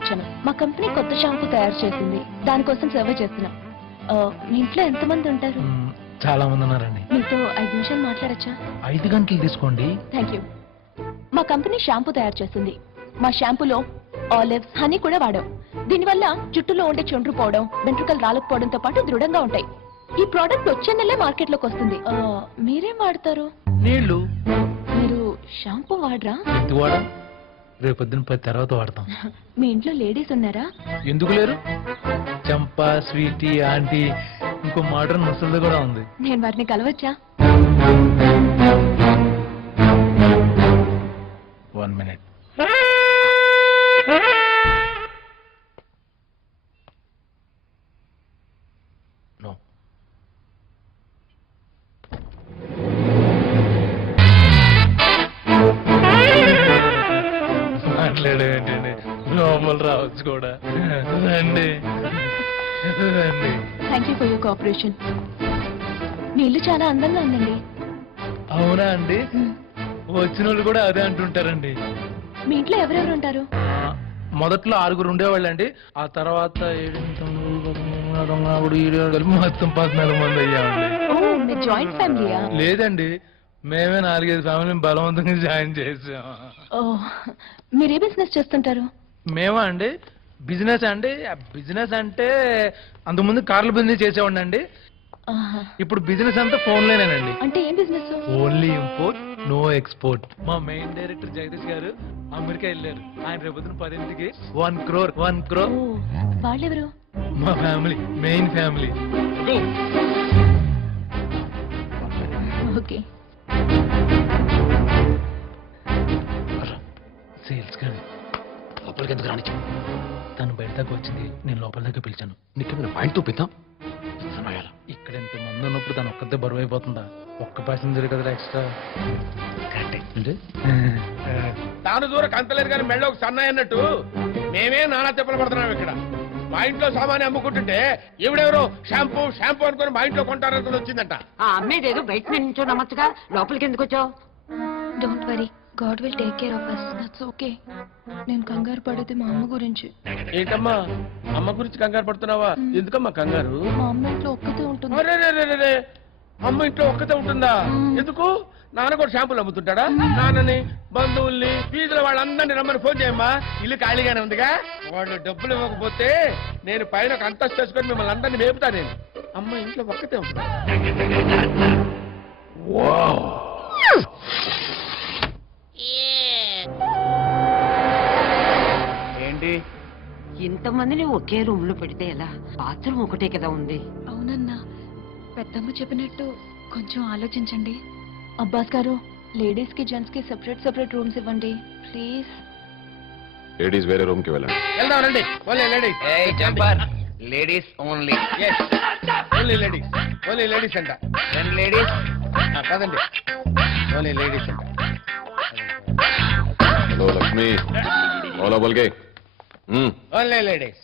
వచ్చాను. మా కంపెనీ కొత్త షాంపూ తయారు చేసింది, దానికోసం సర్వే చేస్తున్నాం. మీ ఇంట్లో ఎంతమంది ఉంటారు? చాలా మంది ఉన్నారండి. మీతో 5 నిమిషాలు మాట్లాడచ్చా? 5 గంటలు తీసుకోండి. Thank you. మా కంపెనీ షాంపూ తయారు చేస్తుంది. మా షాంపూలో ఆలివ్స్, హనీ కూడా వాడాం. దీనివల్ల జుట్టులో ఉండే చుండ్రు పోవడం, వెంట్రుకలు రాలకపోవడంతో పాటు దృఢంగా ఉంటాయి. ఈ ప్రోడక్ట్ వచ్చే నెలే మార్కెట్ లోకి వస్తుంది. మీరేం వాడతారు? నీళ్లు. మీరు షాంపూ వాడరా? వాడ రేపొద్దున 10 తర్వాత వాడతాం. మీ ఇంట్లో లేడీస్ ఉన్నారా? ఎందుకు లేరు? చంపా, స్వీటీ, ఆంటీ, ఇంకో మోడర్న్ ముసలిది కూడా ఉంది. నేను వారిని కలవచ్చా? 1 minute. No. మాట్లాడేంటండి, లోపల రావచ్చు కూడా. రండి రండి. Thank you for your cooperation. మీ ఇల్లు చాలా అందంగా ఉందండి. అవునా అండి? వచ్చిన వాళ్ళు కూడా అదే అంటుంటారండి. మీ ఇంట్లో ఎవరెవరు ఉంటారు? మొదట్లో 6 ఉండేవాళ్ళండి. ఆ తర్వాత 7, 9, మొత్తం 14 మంది అయ్యామండి. ఓ, మీ జాయింట్ ఫ్యామిలీయా? లేదండి, మేమే 4-5 ఫ్యామిలీని బలవంతంగా జాయిన్ చేసాం. ఓ, మీరు ఏ బిజినెస్ చేస్తుంటారు? మేమా అండి? బిజినెస్ అంటే అంతకుముందు కార్ల బిజినెస్ చేసేవాడిని అండి. ఇప్పుడు బిజినెస్ అంతా ఫోన్లోనేనండి. అంటే ఏం business? Only import, no export. మా మెయిన్ డైరెక్టర్ జగదీష్ గారు అమెరికా వెళ్ళారు. ఆయన రేపొద్దున 10ంటికి 1 crore. ఓ, వాళ్ళెవరు? మా family, main family. Okay. Sales కానీ లోపలికి ఎందుకు రానిచ్చు? తను బయట దాకా వచ్చింది, నేను లోపల దాకా పిలిచాను. నీకేమైనా పాయింట్ చూపిద్దాం. ఇక్కడ ఎంత మంది ఉన్నప్పుడు తను ఒక్కతే బరువు అయిపోతుందా? ఒక్క ప్యాసింజర్ కదా ఎక్స్ట్రా. అంటే తాను దూరం కంతలేదు కానీ మెళ్ళ ఒక సన్నాయి అన్నట్టు మేమే నానా తిప్పలు పడుతున్నాం ఇక్కడ. మా ఇంట్లో సామాన్యం అమ్ముకుంటుంటే ఈవిడెవరో షాంపూ అనుకుని మా ఇంట్లో కొంటారనుకుని వచ్చిందంట. అమ్మేదేదో బయట నుంచో నమ్మచ్చుగా, లోపలికి ఎందుకు వచ్చావు? Don't worry, God will take care of us. That's okay. నేను కంగారు పడేది మా అమ్మ గురించి. ఏంటమ్మా అమ్మ గురించి కంగారు పడుతున్నావా? ఎందుకమ్మా కంగారు? మా అమ్మ ఇంట్లో ఒక్కతే ఉంటుంది. అరే, అమ్మ ఇంట్లో ఒక్కతే ఉంటుందా? ఎందుకు? నాన్న కూడా షాంపూలు అమ్ముతుంటాడా? నాన్నని, బంధువుల్ని, వీధుల వాళ్ళందరినీ రమ్మని ఫోన్ చేయమ్మా. ఇల్లు ఖాళీగానే ఉందిగా. వాళ్ళు డబ్బులు ఇవ్వకపోతే నేను పైన ఒక అంతస్తు చేసుకొని మిమ్మల్ని అందరినీ మేపుతా. నేను అమ్మ ఇంట్లో ఒక్కతే ఉంటా. ఏంటి ఇంతమందిని ఒకే రూమ్ లో పెడితే ఎలా? బాత్రూమ్ ఒకటే కదా ఉంది. అవునన్నా, పెద్దమ్మ చెప్పినట్టు కొంచెం ఆలోచించండి. అబ్బాస్ గారు, లేడీస్ కి జెంట్స్ కి సెపరేట్ రూమ్స్ ఇవ్వండి ప్లీజ్. లేడీస్ వేరే రూమ్ కి వెళ్ళండి. వెళ్దాం రండి. Only ladies only. Only ladies అంట. లేడీస్ కదండి, ఓన్లీ లేడీస్ అంట. హలో లక్ష్మి, ఓలా బల్గే. Only ladies.